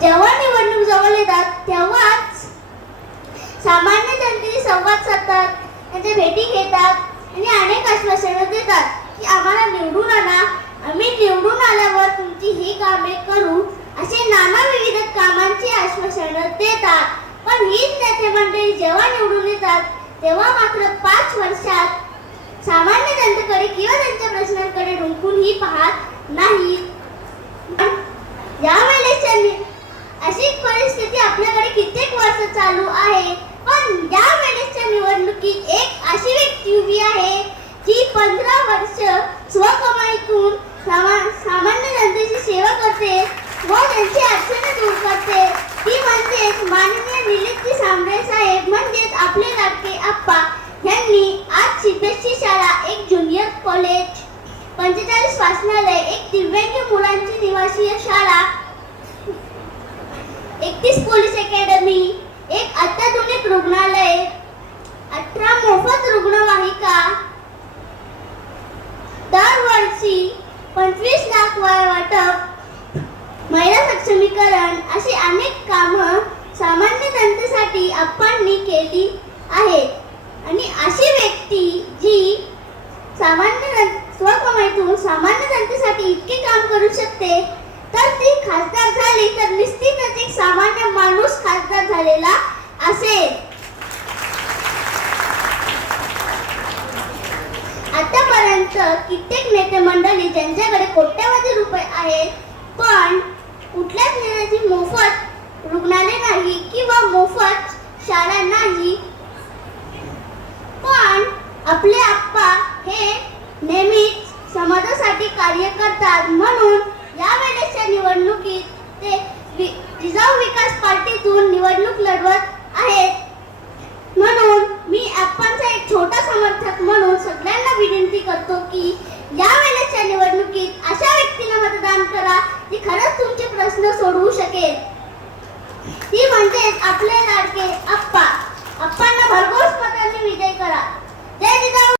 जेव्हा निवडणूक जवळ येतात तेव्हाच सामान्य जनतेशी संवाद साधतात त्यांच्या भेटी घेतात आणि अनेक आश्वासनं देतात की आम्हाला निवडून आणा. आम्ही निवडून आल्यावर तुमची ही कामे करू असे नाना विविध कामांची आश्वासनं देतात. पण हीच नेते मंडळी जेव्हा निवडून येतात तेव्हा मात्र पाच वर्षात सामान्य जनतेकडे किंवा त्यांच्या प्रश्नांकडे डुंकूनही पाहत नाही या वेळेसच्या नि- अशी परिस्थिती आपल्याकडे कित्येक वर्ष चालू आहे. पण या वेळेसच्या निवडणुकीत एक अशी व्यक्ती उभी आहे जी पंधरा वर्ष स्वकमाईतून सामा- सामान्य जनतेची सेवा करते व त्यांची अडचणी दूर करते. ती म्हणजेच माननीय निलिती सांबळे साहेब म्हणजेच आपले लाडके आप्पा यांनी आज सीबीएसई शाळा एक ज्युनियर कॉलेज पंचेचाळीस वाचनालय एक दिव्यांग मुलांची निवासीय शाळा एकतीस पोलीस अकॅडमी एक अत्याधुनिक रुग्णालय अठरा मोफत रुग्णवाहिका दरवर्षी पंचवीस लाख वय वाटप महिला सक्षमीकरण अशी अनेक कामं सामान्य जनतेसाठी आपणनी केली आहेत. आणि अशी व्यक्ती जी सामान्य स्वकमाईतून सामान्य जनतेसाठी इतके काम करू शकते तर ती खासदार झाली तर निश्चितच एक सामान्य माणूस खासदार झालेला असेल. आतापर्यंत कित्येक नेते मंडळी ज्यांच्याकडे कोट्यवधी रुपये आहेत पण कुठल्याच नेत्याची मोफत रुग्णालय नाही किंवा मोफत शाळा नाही. पण आपले आप्पा हे नेहमीच समाजासाठी कार्य करतात म्हणून या वेळेसच्या निवडणुकीत ते वि- जिजाऊ विकास पार्टीतून निवडणूक लढवत आहेत म्हणून मी आप्पांचा एक छोटा समर्थक म्हणून सगळ्यांना विनंती करतो की या वेळेसच्या निवडणुकीत अशा व्यक्तीला मतदान करा जी खरंच तुमचे प्रश्न सोडवू शकेल. ती म्हणजे आपले लाडके अप्पा. अप्पांना भरघोस मतांनी विजय करा. जय जिजाऊ.